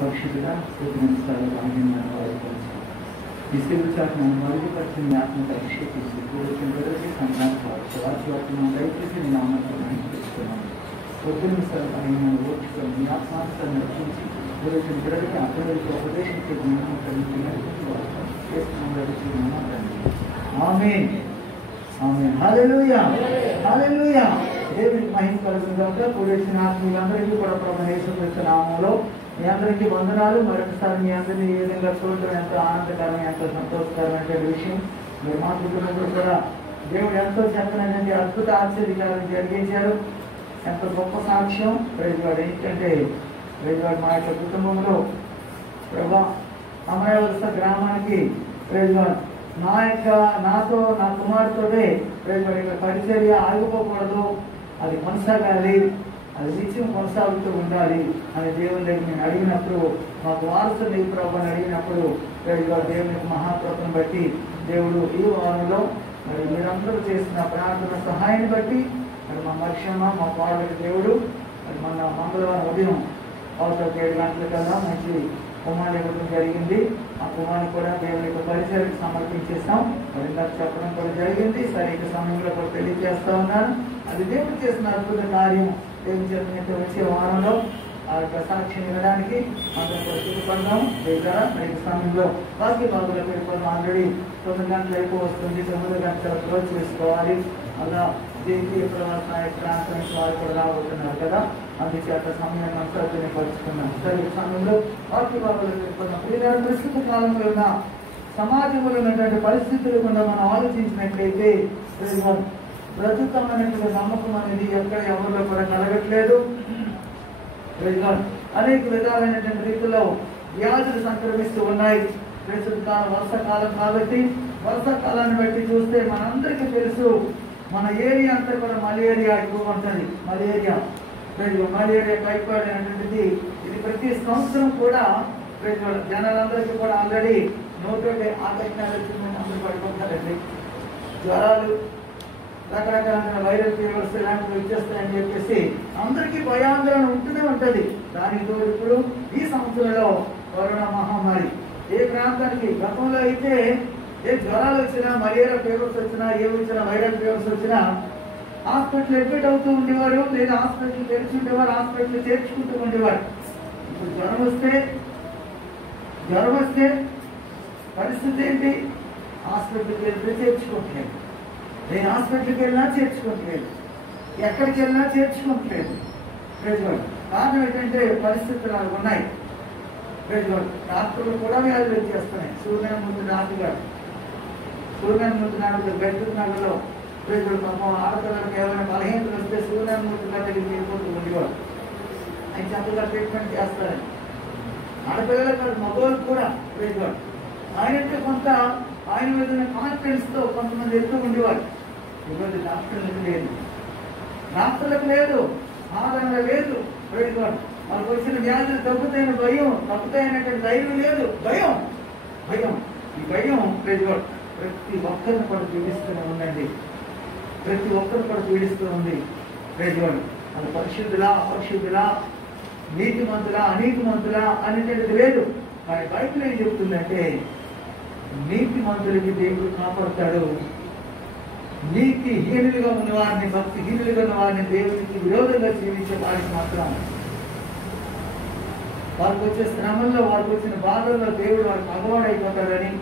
పరిశుద్ధుడా స్థుతించాలి ఈ శివుచాట్ను మరుగుపరిచిన ఆత్మకు అభిషేకించి పూర్వకి సంఘాత్మ దయచేసి నేను ఆత్మస్తున్నాను పొద్దున్న అయిన ఓర్చుకొని మీ ఆత్మాన్ని రక్షించి పూర్వకి బిడ్డలకి అక్కడికి ఉపదేశించే జ్ఞానం ఆమేన్ ఆమేన్ హల్లెలూయా హల్లెలూయా దేవునికి మహిమ కలుగుగాక. కూడేసిన ఆత్మీయులందరికీ కూడా ప్రభువైన యేసుక్రీస్తు నామములో మీ అందరికీ వందనాలు. మరొకసారి మీ అందరినీ ఈ విధంగా చూడటం ఎంతో ఆనందకరమైన ఎంతో సంతోషకరమైన విషయం. మీరు మా కుటుంబంలో కూడా దేవుడు ఎంతో చక్కనైనటువంటి అద్భుత ఆశ్చర్యకాలను జరిగించారు. ఎంతో గొప్ప సాక్ష్యం ప్రైజ్వాడు. ఏంటంటే ప్రైజ్వాడు మా యొక్క కుటుంబంలో ప్రభా అమరావతి గ్రామానికి ప్రైజ్వాడు నాతో నా కుమార్తెతోనే ప్రైజ్వాడు యొక్క పరిచర్య ఆగిపోకూడదు, అది కొనసాగాలి, అది నిత్యం కొనసాగుతూ ఉండాలి అని దేవుని దగ్గర నేను అడిగినప్పుడు, మాకు వారసులు ఈ ప్రభుని అడిగినప్పుడు ప్రైజ్వాడు దేవుని యొక్క మహాకృపను బట్టి దేవుడు ఈ వారంలో మరి మీరందరూ చేసిన ప్రార్థన సహాయాన్ని బట్టి మరి మా మక్షమ మా పాడకి దేవుడు మరి మన మంగళవారం ఉదయం 7 గంటల కల్లా మంచి కుమారుడు ఇవ్వడం జరిగింది. ఆ కుమారుని కూడా దేవుని యొక్క పరిచయకు సమర్పించేస్తాం. మరి ఇందాక చెప్పడం కూడా జరిగింది. సరైన సమయంలో కూడా తెలియజేస్తా ఉన్నాను. అది దేవుడు చేసిన అద్భుత కార్యం. దేవుని చేత వచ్చే వారంలో ఆ యొక్క సాక్ష్యం ఇవ్వడానికి అందరం కూడా సిద్ధపడదాం. లేదా మరి సమయంలో బాకీ బాబులకు వెళ్ళిపోవడం ఆల్రెడీ 9 గంటలు అయిపో వస్తుంది. 9 గంటల క్లోజ్ చేసుకోవాలి. అలా దీనికి ప్రవర్తన ట్రాన్స్ఫరెన్స్ వారు కూడా రాబోతున్నారు కదా, అందుచేత సమయాన్ని అంతా పరుచుకున్నాం. సరే సమయంలో బాకీ బాబులకు వెళ్ళిపోతున్నాం. ప్రస్తుత కాలంలో ఉన్న సమాజంలో ఉన్నటువంటి పరిస్థితులు కూడా మనం ఆలోచించినట్లయితే బ్రతుకమైనటువంటి నమ్మకం అనేది ఎక్కడ ఎవరిలో కూడా కలగట్లేదు. అనేక విధాలైనటువంటి రీతిలో వ్యాధులు సంక్రమిస్తూ ఉన్నాయి. ప్రస్తుత వర్షాకాలం కాబట్టి వర్షాకాలాన్ని బట్టి చూస్తే మనందరికీ తెలుసు, మన ఏరియా అంతా కూడా మలేరియా ఎక్కువ ఉంటుంది. మలేరియా టైఫాయిడ్ అనేటువంటిది ఇది ప్రతి సంవత్సరం కూడా జనాలందరికీ కూడా ఆల్రెడీ నోటోటే ఆకర్షణలు అందరూ పడుకుంటారండి. జ్వరాలు, రకరకాల వైరల్ ఫీవర్స్ ఇలాంటివి వచ్చేస్తాయని చెప్పేసి అందరికీ భయాందోళన ఉంటూనే ఉంటుంది. దానితో ఇప్పుడు ఈ సంవత్సరంలో కరోనా మహమ్మారి ఏ ప్రాంతానికి గతంలో అయితే ఏ జ్వరాలు వచ్చినా, మలేరియా ఫీవర్స్ వచ్చినా, ఏ వచ్చినా వైరల్ ఫీవర్స్ వచ్చినా హాస్పిటల్ అడ్మిట్ అవుతూ ఉండేవారు, లేదా హాస్పిటల్ తెరిచి ఉండేవారు, హాస్పిటల్ చేర్చుకుంటూ ఉండేవారు. ఇప్పుడు జ్వరం వస్తే పరిస్థితి ఏంటి? హాస్పిటల్కి వెళ్తే చేర్చుకోవట్లేదు, నేను హాస్పిటల్కి వెళ్ళినా చేర్చుకోవట్లేదు, ఎక్కడికి వెళ్ళినా చేర్చుకోవట్లేదు. కారణం ఏంటంటే పరిస్థితులు అలా ఉన్నాయి. డాక్టర్లు కూడా వ్యాధులు వచ్చేస్తున్నాయి. సూర్యమూర్తి డాక్టర్ గారు బెడ్రూమ్ నగర్లో పాపం ఆడపిల్లలకు ఏమైనా బలహీనతలు వస్తే సూర్యమూర్తి గారి దగ్గరికి వెళ్ళిపోతూ ఉండేవారు. ఆయన చక్కగా ట్రీట్మెంట్ చేస్తారని. ఆడపిల్లలకు మగవాళ్ళు కూడా ఆయనంటే కొంత ఆయన మీద కాన్ఫిడెన్స్ తో కొంతమంది ఎక్కువ ఉండేవారు. ఈరోజు డాక్టర్లకు లేదు, ఆదరణ లేదు. వాళ్ళకి వచ్చిన వ్యాధులు తగ్గుతాయని భయం, తగ్గుతాయనేటువంటి ధైర్యం లేదు. భయం. ఈ భయం ప్రతి ఒక్కరిని కూడా పీడిస్తూనే ఉందండి. ప్రతి ఒక్కరు కూడా పీడిస్తూ ఉంది. అది పరిశుద్ధులా, అపరిశుద్ధులా, నీతిమంతులా, అనీతిమంతులా అనేటువంటిది లేదు. కానీ బైబిల్ ఏం చెప్తుందంటే నీతిమంతులకి దేవుడు కాపాడుతాడు, నీతి హీనులుగా ఉన్న వారిని, భక్తి హీనులుగా ఉన్న వారిని, దేవునికి విరోధంగా జీవించే వారికి మాత్రం వారికి వచ్చే శ్రమంలో, వారికి వచ్చిన బాధల్లో దేవుడు వారికి మగవాడైపోతాడని,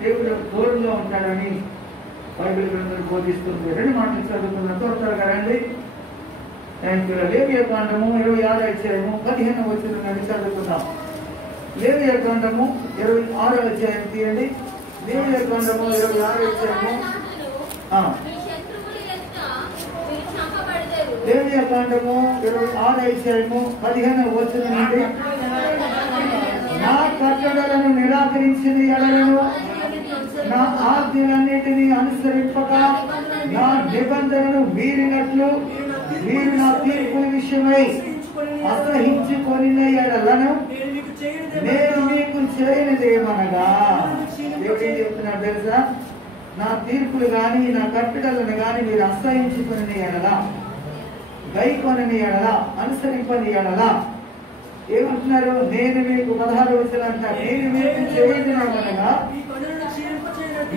దేవుడు దూరంగా ఉంటాడని బైబిల్ గ్రంథం బోధిస్తుంది. 2 మాటలు చదువుకున్న త్వరగా రండి. లేవియా కాండము 26వ అధ్యాయము 15వ వచనం చదువుకుందాం. లేవియా కాండము 26వ అధ్యాయం తీయండి. లేవియా కాండము 26వ అధ్యాయము లేవియా కాండము 26వ అధ్యాయము 15వ వచనం నుండి, నా కట్టడలను నిరాకరించిన ఎడలను, నా ఆజ్ఞలన్నిటినీ అనుసరింపక నా నిబంధనను మీరినట్లు మీరు నా తీర్పుల విషయమై అసహించుకొని ఎడలను నేను మీకు చేయనిదేమనగా. దేవుడు ఏం చెప్తున్నాడు తెలుసా? నా తీర్పులు గాని నా కట్టడలను గాని మీరు అసహించుకొని ఎడలా, గైకొనని ఎడలా, అనుసరింపని ఎడలా ఏమంటున్నారు? నేను మీకు 16 వచనం అంట, నేను మీకు చేయుచున్నాననగా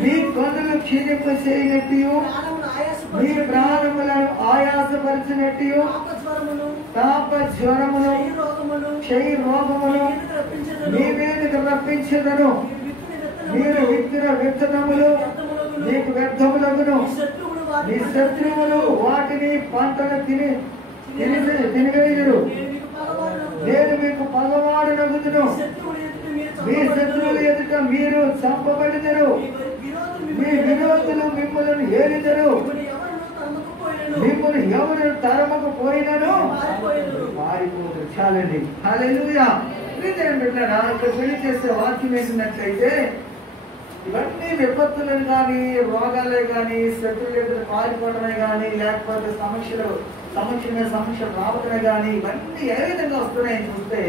మీ కన్నులు క్షీణింప చేయనట్టు, మీ ప్రాణములను ఆయాసపరచినట్టు, తాప జ్వరమును క్షయ రోగమును మీ మీదకి రప్పించదను. మీరు విత్తిన విత్తనములు మీకు వ్యర్థములగును. మీ శత్రువులు వాటిని పంటను తినివేయురు. నేను మీకు పగవాడునగుదును. మీ శత్రువుల ఎదుట మీరు చంపబడిదరు. మీ విరోధులు మిమ్మల్ని ఏలిదరు. మిమ్మల్ని ఎవరు తరమకు పోయినను మారిపోదు. చాలండి. హల్లెలూయా. బిడ్డలారా, ఇక్కడ పెళ్లి చేసే వాక్యం ఏంటంటే, ఇవన్నీ విపత్తులను కానీ, రోగాలే కానీ, శత్రువుల ఎదుట పారిపోవడమే కానీ, లేకపోతే సమస్యలు రావడమే కానీ, ఇవన్నీ ఏ విధంగా వస్తున్నాయని చూస్తే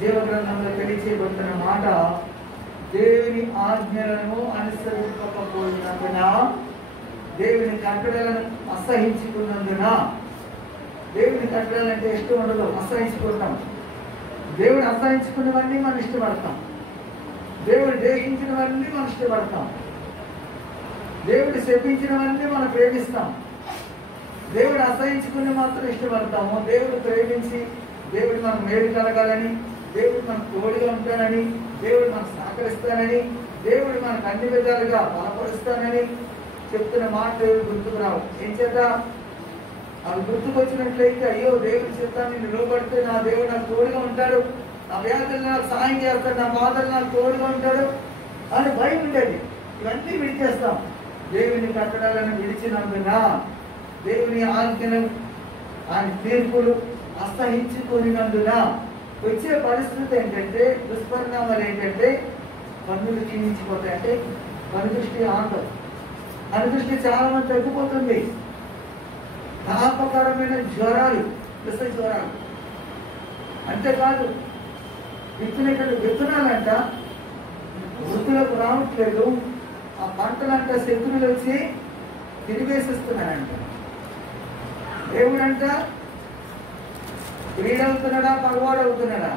జీవగ్రంథంలో తెలియచేయబడుతున్న మాట, దేవుని ఆజ్ఞలను అనుసరించకపోయినందున, దేవుని కట్టడలను అసహించుకున్నందున. దేవుని కట్టడాలంటే ఇష్టం ఉండదు, అసహించుకుంటాం. దేవుడు అసహించుకున్నవన్నీ మనం ఇష్టపడతాం. దేవుడు ద్వేషించినవన్నీ మనం ఇష్టపడతాం. దేవుడు శపించినవన్నీ మనం ప్రేమిస్తాం. దేవుడు అసహించుకుని మాత్రం ఇష్టపడతాము. దేవుడు ప్రేమించి, దేవుడు మనకు మేలు కలగాలని, దేవుడు మనకు తోడుగా ఉంటానని, దేవుడు మనకు సహకరిస్తానని, దేవుడు మనకు అన్ని విధాలుగా బలపరుస్తానని చెప్తున్న మాట దేవుడు గుర్తుకు రావు. ఏం చేత అవి గుర్తుకొచ్చినట్లయితే, అయ్యో దేవుడి చిత్తాన్ని నిలబడితే నా దేవుడు నాకు తోడుగా ఉంటాడు, నా వ్యాధులు నాకు సాయం చేస్తాడు, నా బాధలు నాకు తోడుగా ఉంటాడు అని భయం ఉండేది. ఇవన్నీ విడిచేస్తాం. దేవుని కట్టడాలను విడిచినందున, దేవుని ఆజ్ఞను, ఆయన తీర్పులు అసహించుకున్నందున వచ్చే పరిస్థితి ఏంటంటే, దుష్పరిణామాలు ఏంటంటే, కన్నులు క్షీణించిపోతాయి. అంటే కనుదృష్టి ఆందోళన, కనుదృష్టి చాలా మంది తగ్గిపోతుంది. తాపకరమైన జ్వరాలు, విష జ్వరాలు. అంతేకాదు, విత్తనాలంట వృద్ధులకు రావట్లేదు. ఆ పంటలంట శత్రువులు వచ్చి తిరిగేసిస్తున్నారంట. దేవుడంట ప్రియుడవుతున్నాడా, పగవాడవుతున్నాడా?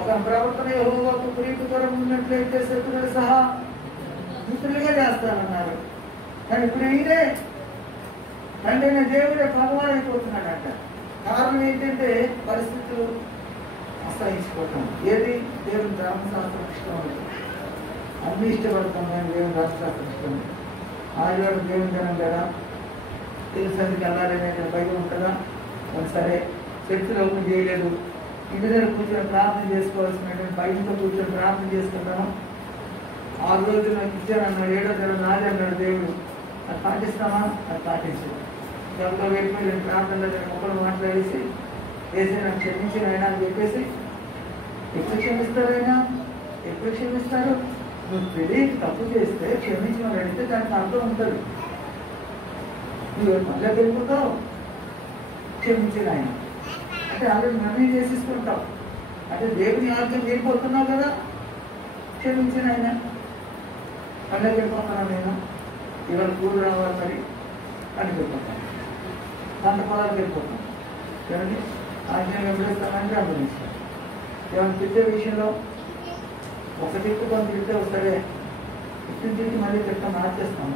ఒక ప్రవర్తన యెహోవాకు ప్రీతికరం ఉన్నట్లయితే శత్రువులు సహా మిత్రులుగా చేస్తానన్నారు. కానీ ఇప్పుడు ఈయనే తండ్రి దేవుడే పగవాడైపోతున్నాడంట. కారణం ఏంటంటే పరిస్థితులు అసహించుకోవటం. ఏది? దేవుని ధర్మశాస్త్రం ఇష్టం ఉంటుంది. అన్ని ఇష్టపడతాం, కానీ దేవుని ధర్మశాస్త్రం ఇష్టం. ఆదివారం దేవుని దినం కదా, తెలుసందుకు వెళ్ళాలనే భయం ఉంటుందా? సరే, చర్చలు ఓపెన్ చేయలేదు, ఇంటి దగ్గర కూర్చొని ప్రార్థన చేసుకోవాల్సినటువంటి భయంతో కూర్చొని ప్రార్థన చేసుకుంటాను. 6 రోజులు నాకు ఇచ్చాను అన్నాడు, 7వ దినం నాది అన్నాడు దేవుడు. అది పాటిస్తామా? అది పాటించదు. ఎవరితో వెళ్ళిపోయి నేను ప్రార్థనలో ఒకరు మాట్లాడేసి వేసి నాకు క్షమించిన అయినా అని చెప్పేసి, ఎప్పుడు క్షమిస్తారైనా? ఎప్పుడు క్షమిస్తారు? నువ్వు తెలియక తప్పు చేస్తే క్షమించమని అడిగితే దానికి అర్థం ఉంటుంది. నువ్వు మళ్ళీ వెళ్ళిపోతావు, క్షమించిన ఆయన అంటే ఆల్రెడీ నిర్ణయం చేసేసుకుంటావు. అంటే దేవుని ఆజ్ఞ వెళ్ళిపోతున్నావు కదా, క్షమించిన ఆయన మళ్ళీ వెళ్ళిపోతున్నాను నేను, ఇవాళ కూడు రావాలి మరి అని వెళ్ళిపోతాను. పంట పొలాలకు వెళ్ళిపోతాం. ఏమండి? ఆజ్ఞ వెంబడిస్తామంటే అనుభవిస్తాం. ఏమైనా తిట్టే విషయంలో ఒక తిట్టు కొంత తిట్టే సరే, తిట్టి మళ్ళీ తిట్ట మార్చేస్తాం.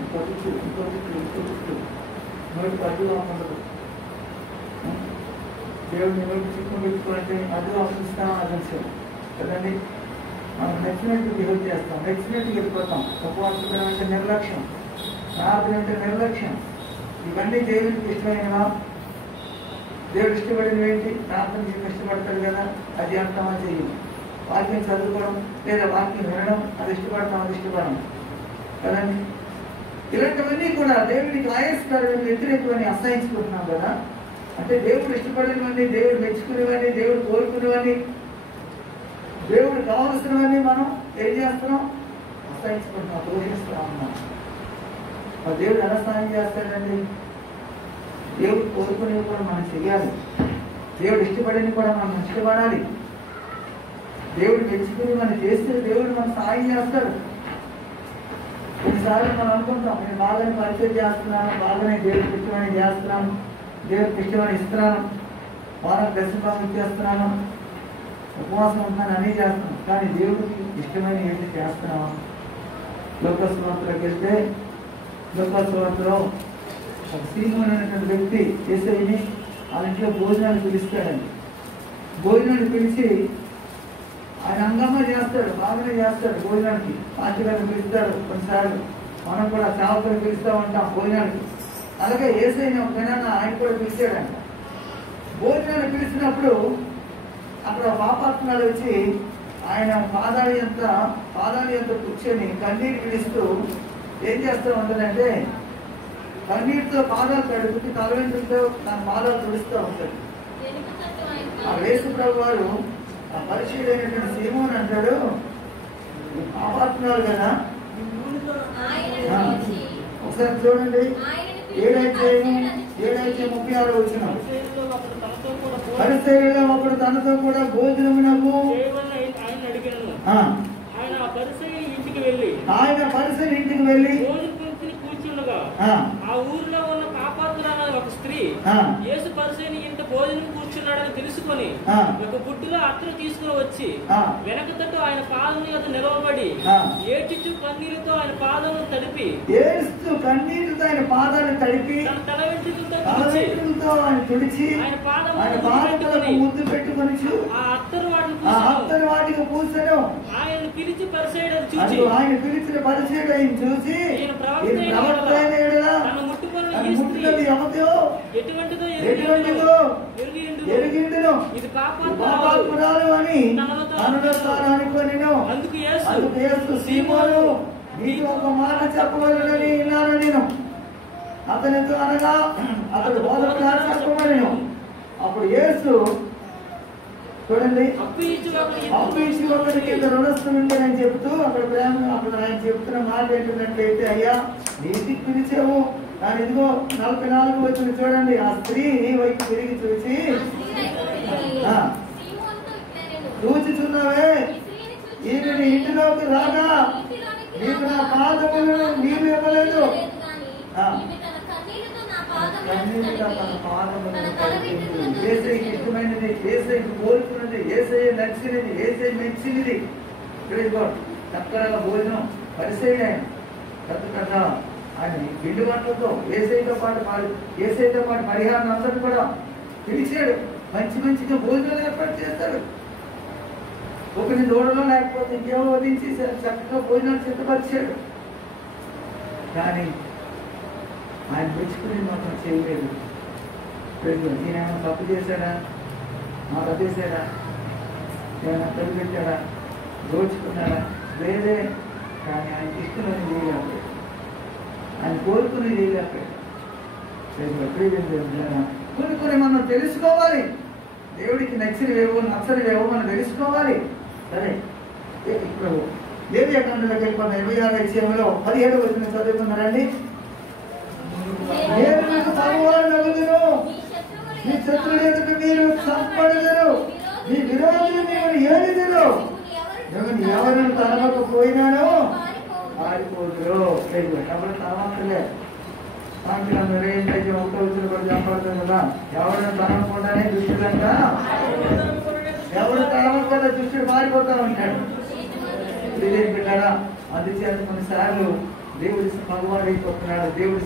ఇంకో తిట్టు నోటి అడ్డుగా ఉండదు. దేవుడిని నోటి చిక్కుని పెట్టుకుంటే అడ్డుగా పంపిస్తాం, అది కదండి. మనం నచ్చినట్టు బిహేవ్ చేస్తాం, నచ్చినట్టు వెళ్ళిపోతాం. ఉపవాసం అంటే నిర్లక్ష్యం, ప్రార్థన అంటే నిర్లక్ష్యం. ఇవన్నీ దేవుడికి ఇష్టమైనవా? దేవుడు ఇష్టపడినవి ఏంటి? ప్రార్థన చేయడం ఇష్టపడతాడు కదా, అది అంటామా చెయ్యం. వాక్యం చదువుకోవడం లేదా వాక్యం వినడం, అది ఇష్టపడతాం, అది ఇష్టపడడం కదండి. ఇలాంటివన్నీ కూడా దేవుడికి ఆయాస్కరమైన వ్యతిరేకమని అసహించుకుంటున్నాం కదా. అంటే దేవుడు ఇష్టపడినవన్నీ, దేవుడు మెచ్చుకునేవన్నీ, దేవుడు కోరుకునేవన్నీ, దేవుడు కావలసినవన్నీ మనం ఏం చేస్తున్నాం? అసహించుకుంటున్నాం, దోషిస్తున్నాం అన్నాం. దేవుడు ఎలా సాయం చేస్తాడండి? దేవుడు కోరుకునేవి కూడా మనం చెయ్యాలి. దేవుడు ఇష్టపడినవి కూడా మనం ఇష్టపడాలి. దేవుడు మెచ్చుకుని మనం చేస్తే దేవుడు మనం సాయం చేస్తాడు. కొన్నిసార్లు మనం అనుకుంటాం, నేను బాగానే పరిచయం చేస్తున్నాను, బాగానే దేవుడికి ఇష్టమని చేస్తున్నాను, దేవుడికి ఇష్టమని ఇస్తున్నాను, వారం దర్శనం ఇచ్చేస్తున్నాను, ఉపవాసం ఉంటున్నాను, అన్నీ చేస్తున్నాను. కానీ దేవుడికి ఇష్టమైన ఏంటి చేస్తున్నావా? లోకస్వార్తలోకి వెళ్తే లోకస్వార్తలో ఒక సీమోన్ అనేటువంటి వ్యక్తి యేసయ్యని వాళ్ళ ఇంట్లో భోజనాన్ని పిలుస్తాడండి. భోజనాన్ని పిలిచి ఆయన హంగామా చేస్తాడు, బాగానే చేస్తాడు. భోజనానికి పాంచగారిని పిలుస్తాడు. కొన్నిసార్లు మనం కూడా సేవకులు పిలుస్తూ ఉంటాం భోజనానికి. అలాగే యేసయ్యని ఒక దినాన ఆయన కూడా పిలిచాడంట. భోజనాన్ని పిలిచినప్పుడు అక్కడ పాపాత్మలు వచ్చి ఆయన పాదాలు ఎంత కూర్చొని కన్నీరు పిలుస్తూ ఏం చేస్తూ ఉంటుందంటే కన్నీటితో పాదాలు తడుపుతూ తల వెంట్రుకతో తన పాదాలు తుడుస్తూ ఉంటాడు. ఆ యేసు ప్రభు వారు ఆ పరిచయుడైనటువంటి సీమోన్ అంటాడు, పాపాత్మలు కదా. ఒకసారి చూడండి 7:36 వచ్చిన పరిసయ్యుల్లో ఒకడు తనతో కూడా భోజనమునకు ఆయన పరిసయ్యుని ఇంటికి వెళ్ళి కూర్చుండగా ఆ ఊరిలో ఉన్న పాపాత్మురాలు ఒక స్త్రీ యేసు పరిసయ్యుని ఇంట భోజనం కూర్చున్నాడని తెలుసుకొని ఒక బుడ్డులో అత్తరు తీసుకుని వచ్చి వెనక తట్టు ఆయన పాదం మీద నిలవబడి ఏడ్చుచు కన్నీరుతో ఆయన పాదమును తడిపి తల వెంట్రుకలతో ఆయన తుడిచి ఆయన పాదమును ముద్దు పెట్టుకొని ఆ అత్తరు వాటికి పూసను ఆయన పిలిచి పరిసయ్యుడని చూసి ఆయన పిలిచిన పరిచయుడని చూసి ఎటువంటిదో ఎరిగిండును ఇది పాపాత్మురాలు అని అనుకొనెను. అందుకు యేసు సీమోను నీకు ఒక మాట చెప్పవలెనని విన్నాను నేను. అతనితో అనగా అతడు బోధకుడా చెప్పమనెను. అప్పుడు యేసు చూడండి అప్పు ఇచ్చి ఒకరికి రుణస్థుండి అని చెప్తూ అక్కడ ఆయన చెప్తున్న మాట ఏంటంటే, అయ్యా నీటికి పిలిచావు కానీ ఇదిగో 44 వచ్చింది చూడండి. ఆ స్త్రీ వైపు తిరిగి చూసి చూచుచున్నావే ఈమె ఇంటిలోకి రాగా నీకు నా పాదములను నీరు ఇవ్వలేదు. ఏసైకి ఇష్టమైనది, ఏసైకి కోరుకున్నది, ఏసై నచ్చినది, ఏసై మెచ్చినది. చక్కగా భోజనం పరిసైడ్ ఆయన పెద్ద ఆయన పిండి వంటలతో ఏసైతో పాటు పరిహారం అందరూ కూడా పిలిచాడు. మంచిగా భోజనాలు ఏర్పాటు చేస్తాడు. ఒకరిని దూడలో లేకపోతే ఇంకేమో వదిలించి చక్కగా భోజనాలు సిద్ధపరిచాడు. కానీ ఆయన మెచ్చుకుని మాత్రం చేయలేదు. నేనేమైనా తప్పు చేశాడా, మాట చేశాడా, ఏమైనా తల్లి పెట్టాడా, దోచుకున్నాడా? లేదే. కానీ ఆయనకి ఇష్టమని చేయలేకపోయాడు, ఆయన కోరుకుని చేయలేకపోయాడు. కొన్ని మనం తెలుసుకోవాలి. దేవుడికి నచ్చినవేవో నచ్చనివేవో మనం తెలుసుకోవాలి. సరే, ఇప్పుడు లేవియా గ్రంథంలోకి వెళ్ళిపోయిన 26వ అధ్యాయంలో 17వ వచనం చదువుకున్నారండి. నేను మీకు తరువారు నలుగురు, మీ శత్రువుల ఎదుట మీరు సంపడుదురు, మీ విరోధులు మీరు ఏడుదురు, ఎవరిని తరమకపోయినానో పారిపోదురు. కాబట్టి తరమక్కలే కూడా చెప్పబడుతుంది కదా. ఎవరిని తరమకుండానే దుష్టులంట, ఎవరు తరమకుండా దుష్టుడు మారిపోతా ఉంటాడు. ఇదేం బిడ్డారా, అందుచేత కొన్నిసార్లు దేవుడి మగవాడైపోతున్నాడు. దేవుడి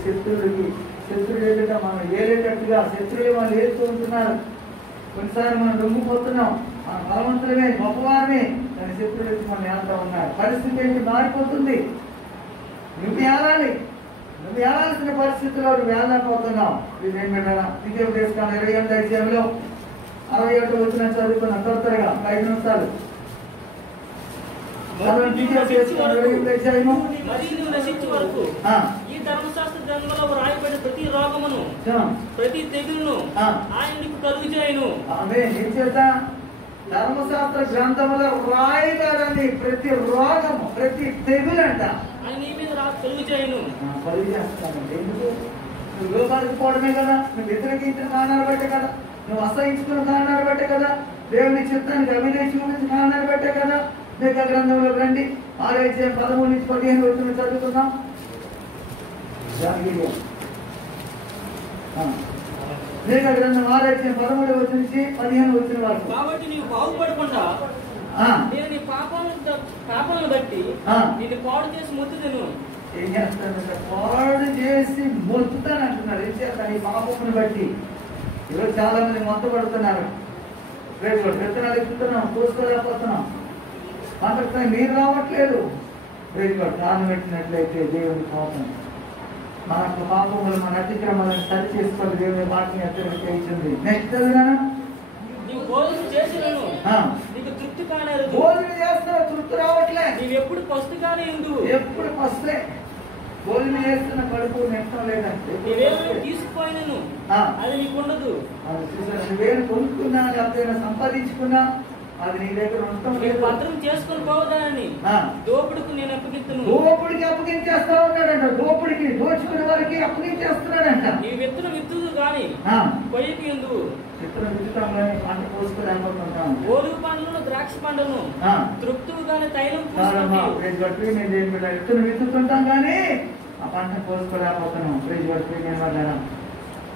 శత్రుడు ఏదైనా మనం ఏలేటట్టుగా శత్రువులు వాళ్ళు ఏడుతూ ఉంటున్నారు. కొన్నిసార్లు మనం దొంగిపోతున్నాం. మన బలవంతులమే గొప్పవారిని దాని శత్రువులు వచ్చి మనం ఏళ్తా ఉన్నారు. పరిస్థితి ఏంటి మారిపోతుంది. నువ్వు ఏలాల్సిన పరిస్థితుల్లో నువ్వు ఏళ్ళకపోతున్నావు. ఇదేం పెట్టాలా? ద్వితీయ దేశకాలం 28వ అధ్యాయంలో 61 వచ్చిన చదువుకున్న త్వరగా 5 నిమిషాలు. ఈ ధర్మశాస్త్ర గ్రంథంలో రాయబడిన ప్రతి రోగమును ప్రతి తెగులును ఆయన నీకు కలుగుచేయును. ఏం చేద్దా? ధర్మశాస్త్ర గ్రంథంలో రాయబడని ప్రతి రోగము ప్రతి తెగులంట ఆయన నీ మీద కలుగుచేయును. కలుగు చేస్తానంటే ఎందుకు? నువ్వు లోకాలకు పోవడమే కదా, నువ్వు వ్యతిరేకించిన కారణాలు బట్టే కదా, నువ్వు అసహించుకున్న కారణాలు బట్టే కదా, దేవుని చిత్తానికి అభినయం చూపించిన కారణాలు బట్టే కదా. లేఖ గ్రంథంలో రండి 6వ అధ్యాయం 13 నుంచి 15 వరకు చదువుకుందాం. లేఖ గ్రంథం 6:13 నుంచి 15 వచ్చిన వరకు. కాబట్టి నీవు బాగుపడకుండా నేను నీ పాపాలను బట్టి నిన్ను పాడు చేసి మొత్తుదను. ఏం చేస్తానంటే పాడు చేసి మొత్తుతాను అంటున్నాడు. ఏం చేస్తాను? ఈ పాపమును బట్టి. ఈరోజు చాలా మంది మొత్తపడుతున్నారు. విత్తనాలు ఎక్కుతున్నాం, చూసుకోలేకపోతున్నాం, పంటకు నీరు రావట్లేదు. కారణం పెట్టినట్లయితే దేవుని పాపం. మనకు పాపములు, మన అతిక్రమాలను సరి చేసుకొని దేవుని వాటిని హెచ్చరిక ఇచ్చింది. నెక్స్ట్ చదివాను. భోజనం చేసినాను, నీకు తృప్తి కానేరదు. భోజనం చేస్తున్నా, తృప్తి రావట్లే. నీవు ఎప్పుడు పస్తుగానే ఉండు. ఎప్పుడు పస్తే భోజనం చేస్తున్న కడుపు నెట్టం లేదంటే నీవేమో తీసుకుపోయినను అది నీకు ఉండదు. నువ్వేం కొనుక్కున్నా, లేకపోతే సంపాదించుకున్నా అది నీ దగ్గర ఉండటం లేదు. భద్రం చేసుకుని పోవదానని దోపుడుకు నేను అప్పగిస్తున్నాను. దోపుడికి అప్పగించేస్తా ఉన్నాడంట. దోపుడికి, దోచుకునే వారికి అప్పగించేస్తున్నాడంట. నీ విత్తనం విత్తుదు గాని కొయ్యకి ఎందు విత్తనం విత్తుతాం కానీ పంట పోసుకోలేకపోతుంటాం. ఓలుగు పండ్లను, ద్రాక్ష పండ్లను తృప్తువు గాని తైలం విత్తనం విత్తుతుంటాం కానీ ఆ పంట పోసుకోలేకపోతున్నాం. ప్రేజ్ పట్టి నేను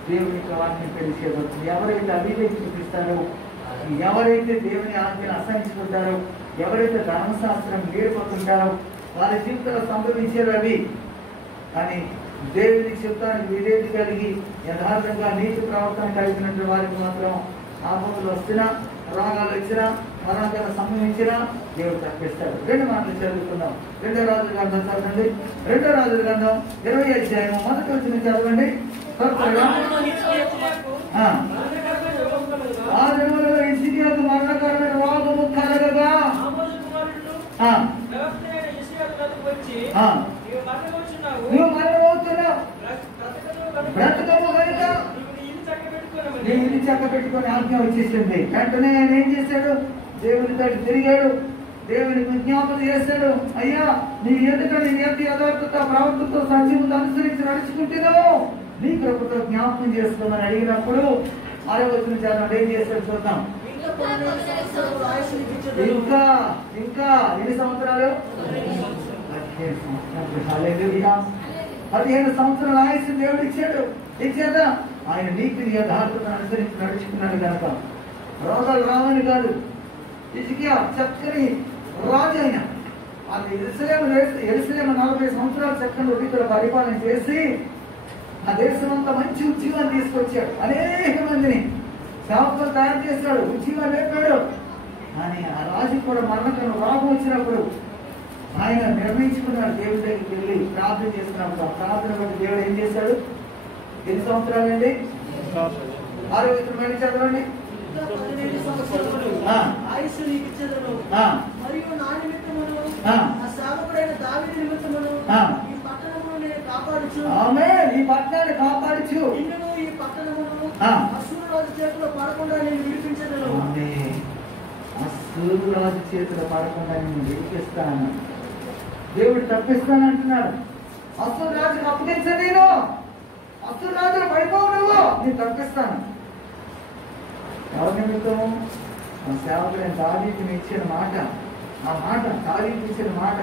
దేవునికి వాటిని తెలిసేది. ఎవరైతే అభివృద్ధి చూపిస్తారో, ఎవరైతే దేవుని ఆజ్ఞను అసహించుకుంటారో, ఎవరైతే ధర్మశాస్త్రం నేర్పుతుంటారో వారి జీవితంలో సంభవించేది అవి. కానీ దేవుని చిత్తానికి విధేయత కలిగి యథార్థంగా నీతి ప్రవర్తన కలిగినట్టు వారికి మాత్రం ఆపదలు వస్తున్నా, రోగాలు వచ్చినా, మరణాలు సంభవించినా దేవుడు తప్పిస్తాడు. 2 మాటలు చదువుకుందాం. 2వ రాజుల గ్రంథం చదవండి. 2వ రాజుల గ్రంథం 20వ అధ్యాయం 1వ వచనం చదవండి. ఆ దినములలో హిజ్కియాకు మరణకరమైన రోగము కలగగా నువ్వు మరణమవుతున్నావు, బ్రతకము కనుక నీ ఇల్లు చక్క పెట్టుకొని ఆజ్ఞ వచ్చేసింది. వెంటనే ఆయన ఏం చేశాడు? దేవుని తోటి తిరిగాడు, దేవుని విజ్ఞాపన చేశాడు. అయ్యా, నీ ఎదుట నీ నీతి యథార్థత ప్రవర్తనతో సత్యమును అనుసరించి నడుచుకుంటున్నావు, నీ కృపతో జ్ఞాపకం చేసుకోమని అడిగినప్పుడు 6వ వచనం చదవండి. ఏం చేశాడు చూద్దాం. ఇంకా ఎన్ని సంవత్సరాలు? 15 సంవత్సరాల ఆయుష్ దేవుడు ఇచ్చాడు. ఇచ్చేదా? ఆయన నీతిని యథార్థతను అనుసరించి నడుచుకున్నాడు కనుక రోగాలు రావని కాదు. హిజ్కియా చక్కని రాజు అయిన అది యెరూషలేము 40 సంవత్సరాల చక్కని రీతిలో పరిపాలన చేసి ఆ దేశం అంతా మంచి ఉద్యోగాన్ని తీసుకొచ్చాడు. అనేక మందిని సేవకులు తయారు చేశాడు, ఉద్యోగాలు లేపాడు. కానీ ఆ రాజు కూడా మరణకరం రాబు వచ్చినప్పుడు ఆయన నిర్ణయించుకున్నాడు దేవుడి దగ్గరికి వెళ్ళి ప్రార్థన చేస్తున్నప్పుడు. ఆ ప్రార్థన బట్టి దేవుడు ఏం చేశాడు? ఎన్ని సంవత్సరాలండి? 6వ వచనం మళ్ళీ చదవండి. మరియు నా నిమిత్తమును ఆ సేవకుడైన దావీదు నిమిత్తమును ఈ పట్టణమును నేను కాపాడుచు. ఆమేన్. ఈ పట్టణాన్ని కాపాడుచు. నిన్ను ఈ పట్టణమును అశ్షూరు రాజు చేతిలో పడకుండా నేను విడిపించదను. ఆమేన్. అశ్షూరు రాజు చేతిలో పడకుండా నేను విడిపిస్తాను. దేవుడు తప్పిస్తానంటున్నాడు. అశ్షూరు రాజుకు అప్పగించను నేను. అశ్షూరు రాజులు పడిపోవు నువ్వు, నేను తప్పిస్తాను. ఎవరి నిమిత్తం? ఆ సేవకుడైన దావీదుని ఇచ్చిన మాట. ఆ మాట దావీదుకి ఇచ్చిన మాట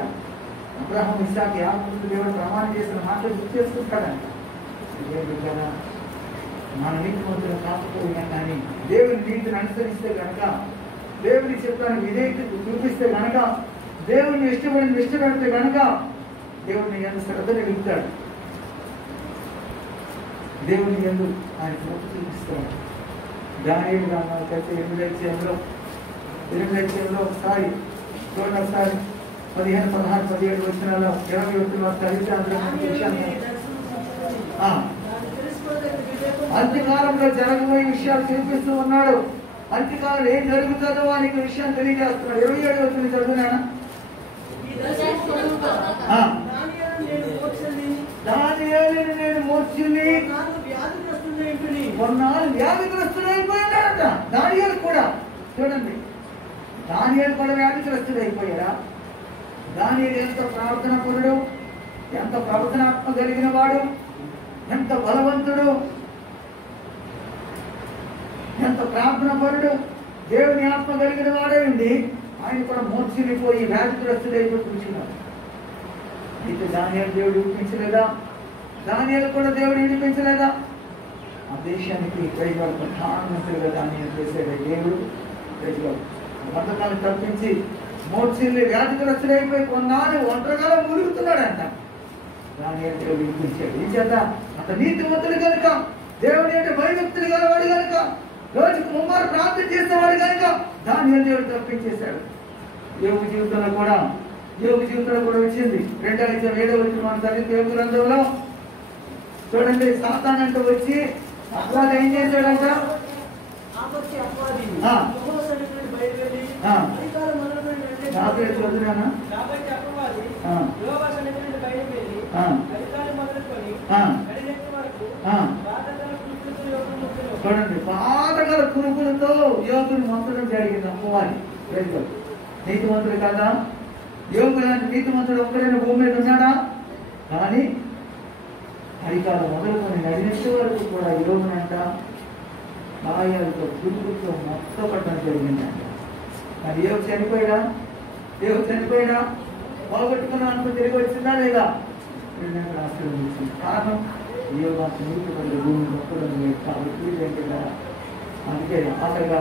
అబ్రహాము, ఇస్సాకు, యాకోబుకు దేవుడు ప్రమాణం చేసిన మాటలు గుర్తు చేసుకుంటాడంట. కదా మన నీతి మంత్రులు కాకపోయినా కానీ దేవుని నీతిని అనుసరిస్తే కనుక, దేవుని చిత్తాన్ని విధేయత చూపిస్తే కనుక, దేవుడిని ఇష్టపడితే కనుక దేవుడిని ఎంత శ్రద్ధ నిలుపుతాడు. దేవుని ఎందు ఆయన శ్రద్ధ చూపిస్తాడు. దానియేలు గ్రంథానికి అయితే 8వ అధ్యాయంలో ఒకసారి చూడండి. ఒకసారి 15, 16, 17 వచనాల్లో 20 వచనాల్లో అంత్యకాలంలో జరగబోయే విషయాలు చూపిస్తూ ఉన్నాడు. అంత్యకాలం ఏం జరుగుతుందో వానికి విషయం తెలియజేస్తున్నాడు. 27 వచనం చదువునానా? దానియేలుని నేను మూర్ఛిల్లి కొన్నాళ్ళు వ్యాధిగ్రస్తుడైపోయాడట. దానియేలు కూడా చూడండి, దానియేలు కూడా వ్యాధిగ్రస్తుడైపోయాడా? దానియేలు ఎంత ప్రార్థన పరుడు, ఎంత ప్రవచనాత్మ కలిగిన వాడు, ఎంత బలవంతుడు, ఎంత ప్రార్థన పరుడు, దేవుని ఆత్మ కలిగిన వాడే ఉండి ఆయన కూడా మూర్ఛిల్లిపోయి వ్యాధిగ్రస్తుడైపోయి కూర్చున్నాడు. అయితే దానియేలు దేవుడు విడిపించలేదా? దానియేలు కూడా దేవుడు విడిపించలేదా? ఆ దేశానికి ప్రజలు ప్రధానమంత్రిగా దాన్ని చేసేది దేవుడు. ప్రజలు వంటకాలు తప్పించి మోర్చిల్లి వ్యాధిగ్రస్తులైపోయి కొన్నాళ్ళు ఒంటరిగా మురుగుతున్నాడంట. దాని దేవుడు వినిపించాడు. ఏం చేద్దాం? అంత నీతిమంతుడు కనుక, దేవుడి అంటే భయభక్తులు గలవాడు కనుక, రోజుకు 3 ప్రార్థన చేసేవాడు కనుక దాని దేవుడు తప్పించేశాడు. యోగు జీవితంలో కూడా వచ్చింది. 2:7 మన చదివితే యోగు గ్రంథంలో చూడండి. సాతాను అంటే వచ్చి అపవాది ఏం చేశాడంట? చదువునా చూడండి. బాధగల కురుకులతో యోగుని మొత్తడం జరిగింది. అమ్మవారి నీతిమంతుడు కదా? యోగు లాంటి నీతిమంతుడు ఒక్కడైనా భూమి మీద ఉన్నాడా? కానీ అధికారం మొదలుకొని నడినట్టు వరకు కూడా యోగునంట గాయాలతో కురుకులతో మొత్తపడడం జరిగిందంట. మరి యోగు చనిపోయాడా? పోగొట్టుకున్నా అనుకో తిరిగి వచ్చిందా లేదా? ఆశీర్వదించింది. కారణం యోగా నీటి వల్ల భూమి మొక్కడం లేదు కాబట్టి ఏంటంటే అందుకే ఆఖరిగా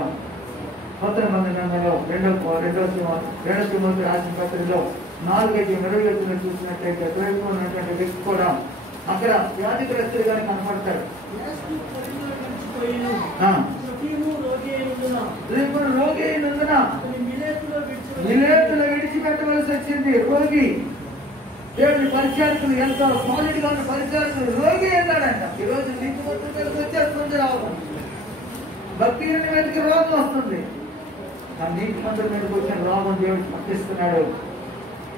కొత్త నిబంధనలో 2 తిమోతి రాసిన పత్రికలో 4:20 చూసినట్లయితే అటువైపు ఉన్నటువంటి వ్యక్తి కూడా అక్కడ వ్యాధిగ్రస్తులుగా కనపడతాడు. రోగి అయినందున మిలేతులో విడిచిపెట్టవలసి వచ్చింది. రోగి దేవుడి పరిచారకులు ఎంతో సాలిడ్ గా ఉన్న పరిచారకులు రోగి అన్నాడంట. ఈరోజు నీతిమంతులకు వచ్చేస్తుంది రావడం, భక్తి మీదకి రోగం వస్తుంది. ఆ నీతిమంతుల మీదకి వచ్చిన రోగం దేవుడు పట్టిస్తున్నాడు.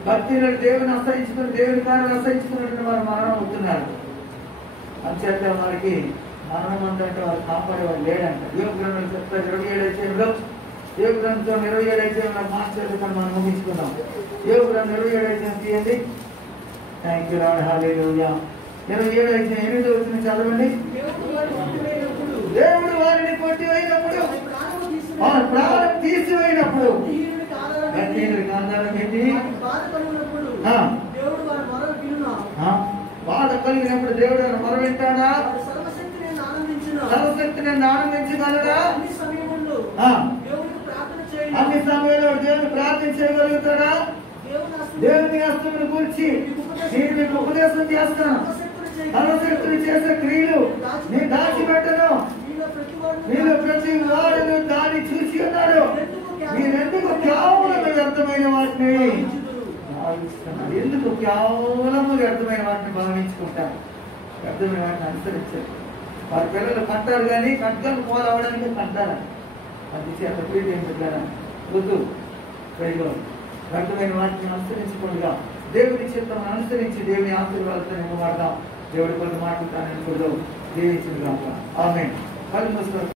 భక్తిలో దేవుని అసహించుకుని దేవుని కార్యాలు అసహించుకున్నట్టు వారు మరణం అవుతున్నారు. అంచేత వారికి మరణం అంటే వారు కాపాడేవారు లేడంట. యోగ గ్రంథం చెప్తారు 27 యోగ గ్రంథం 27 మార్చేది మనం ముగించుకున్నాం. యోగ గ్రంథం 27 తీయండి. Thank you lord. హల్లెలూయా. 27:8 చదవండి. దేవుడు వారిని కొట్టివేసినప్పుడు, ప్రాణం తీసివేసినప్పుడు ఆధారం ఏంటి? బాధ కలిగినప్పుడు దేవుడు మొర వింటాడా? సర్వశక్తి నేను ఆనందించగలరా? అన్ని సమయంలో దేవుడు ప్రార్థన చేయగలుగుతాడా? దేవుని హస్తమును గురించి నేను మీకు ఉపదేశం చేస్తాను. సర్వశక్తులు చేసే క్రియలు నేను దాచిపెట్టను. మీరు ప్రతి వాడు దాన్ని చూసి ఉన్నాడు. మీరెందుకు కేవలం వ్యర్థమైన వాటిని భావిస్తున్నారు? ఎందుకు కేవలము వ్యర్థమైన వాటిని భావించుకుంటారు? వ్యర్థమైన వాటిని అనుసరించారు. వారి పిల్లలు కంటారు కానీ కంటలు పోలవడానికి కంటారు. అది చేత ప్రీతి ఏం పెట్టారా? వద్దు. వ్యర్థమైన వాటిని అనుసరించకుండా దేవుని చిత్తం అనుసరించి దేవుని ఆశీర్వాదాలతో నిమ్మవాడదాం. దేవుడి కొన్ని మాటలు తాను దీవించిన ఆమేన్. కళ్ళు మూసుకో.